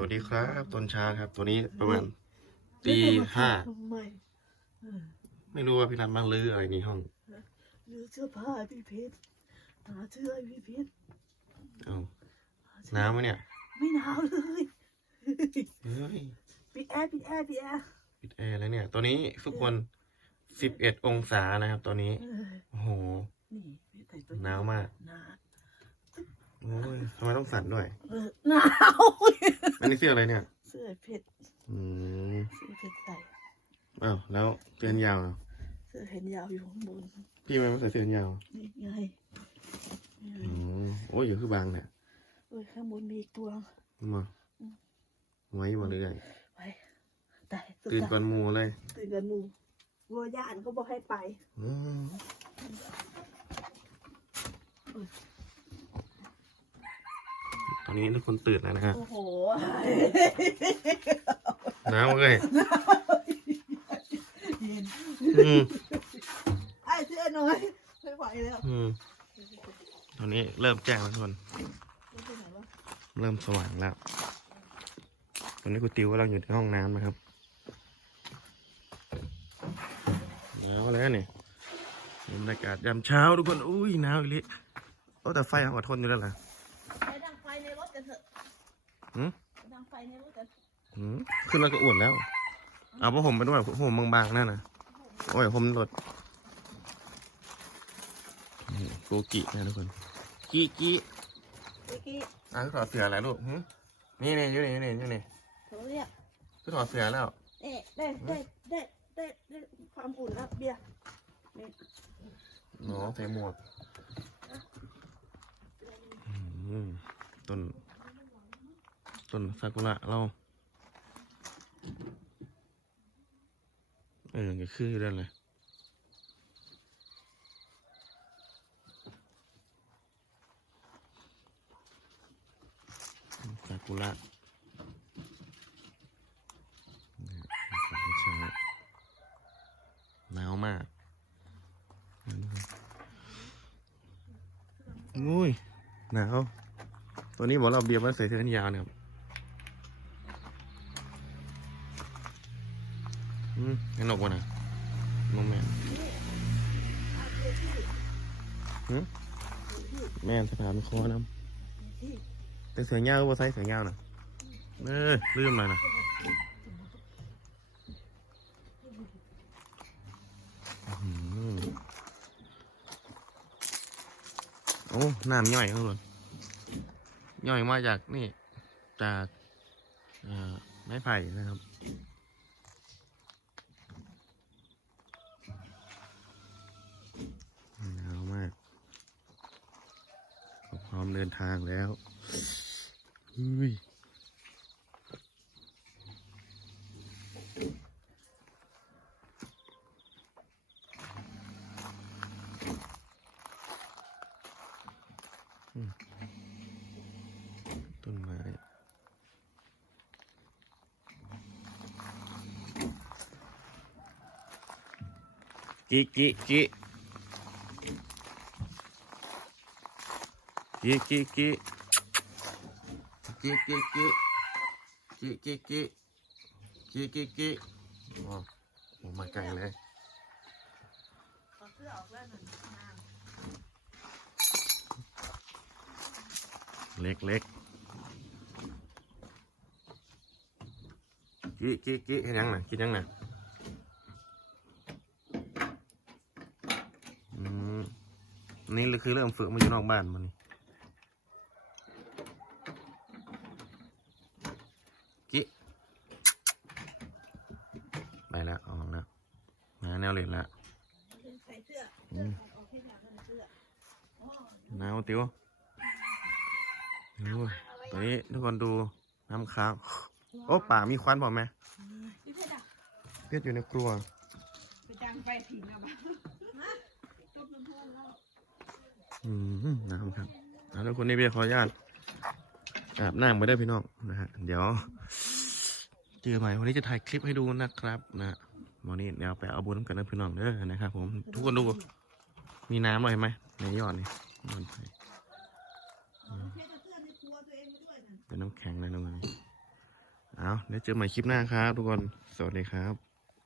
วัสดีครับตอนเช้าครับ ตัวนี้ประมาณตีห้าทำไมเออไม่รู้ว่าพี่นัทมาลื้ออะไรในห้องหรือเสื้อผ้าให้พี่เพชรหาเสื้อให้พี่เพชรเอาหาเสื้อหนาวไหมเนี่ย ไม่หนาวเลยเฮ้ยปิดแอร์ปิดแอร์ปิดแอร์ปิดแอร์แล้วเนี่ย ตัวนี้ทุกคนสิบเอ็ดองศานะครับ ตัวนี้เออโอ้โหนี่พี่ใส่ตัวหนาวมากหนาวโอ้ย ทำไมต้องสั่นด้วยเออหนาวอันนี้เสื้ออะไรเนี่ย เสื้อเพชรอืมเสื้อเพชรใส่อ้าวแล้วเสื้อแขนยาวเหรอเสื้อแขนยาวอยู่ข้างบนพี่ไม่ใส่เสื้อแขนยาวนี่ไงนี่ไงอืมโอ้ยอยู่คือบางเนี่ยเออข้างบนมีอีกตัว มาไว้มาเรื่อยไปแต่สุดตื่นท้ายก่อนหมูเลยตื่นกันหมูวัวย่านก็บอกให้ไป อืม ตอนนี้ทุกคนตื่นแล้วนะฮะโอ้โหหนาวเลยเย็นอืมไอ้เสื้อน้อยไม่ไหวแล้วอืมตอนนี้เริ่มแจ้งแล้วทุกคนไปไหนวะเริ่มสว่างแล้ว ตอนนี้กูติวกำลังอยู่ในห้องน้ำนะครับหนาวแล้วเนี่ยบรรยากาศยามเช้าทุกคน อุ้ยหนาวอีกลิโอ้แต่ไฟเขาก็ทนอยู่แล้วล่ะ ไปดังไฟในรถกันเถอะ หืมไปดังไฟในรถกันหืมขึ้นแล้วก็อ้วนแล้ว เอาผ้าห่มไปด้วยผ้าห่มบางๆนั่นนะโอ้ยผมรถนี่โกกินะทุกคนกิกิเมื่อกี้อะถอดเสืออะไรลูกหืมนี่นี่อยู่นี่อยู่นี่อยู่นี่เขาเรียกคือถอดเสือแล้ว เอ๊ะได้ได้ได้ได้ได้ความอุ่นแล้วเบียร์นี่หนอใส่หมวกอืมต้น ต้นซากุระเราเออก็คืออยู่ด้านเลยซากุระเนี่ยหนาวมากอุ้ยหนาวตัวนี้บอกเราเบียร์มาใส่เสื้อแขนยาวเนี่ย อืมนกมาหน่อยน้องแม่หืมแม่นสถานคอน้ำแต่เสือยาวก็บ่ใส่เสือยาน่ะเออลืมเลยนะอื้หือโอ้น้ำย่อยครับทุกคนย่อยมาจากนี่ จากไม้ไผ่นะครับ หนาวมากพร้อ มเดินทางแล้วอุ้ยต้นไม้กิกิกิ กิกิกิกิกิกิกิกิกิกิกิกิว้าวโอ้มาไกลเลยเสื้อออกแล้วหนึ่งนางเล็กเล็กกิกิกิเห็นยังน่ะกินยังน่ะอืมนี่คือเริ่มฝึกมาอยู่นอกบ้านมันนี่กิไป แล้วออกแล้วมาแนวเล่นแล้วใส่เสื้ออืมเอาให้หนักใส่เสื้อหนาวติวโอ้ยตอนนี้ทุกคนดูน้ำค้างโอ้ป่ามีควันบอกไหมเพียดอยู่ในครัวไปจังไฟผิงอะบ้าต้มน้ำพุแล้วอืมน้ำครับเอาทุกคนนี่เบียขออนุญาตอาบน้ำไปได้พี่น้องนะฮะเดี๋ยว เจอใหม่วันนี้จะถ่ายคลิปให้ดูนะครับนะวันนี้เดี๋ยวไปเอาบุญกันนะพี่น้องเด้อนะครับผมทุกคนดู มีน้ำเลยเห็นไหมในยอดนี่มันไปเป็นน้ำแข็งเลยนะมึงเอาเดี๋ยวเจอใหม่คลิปหน้าครับ ทุกคน สวัสดีครับ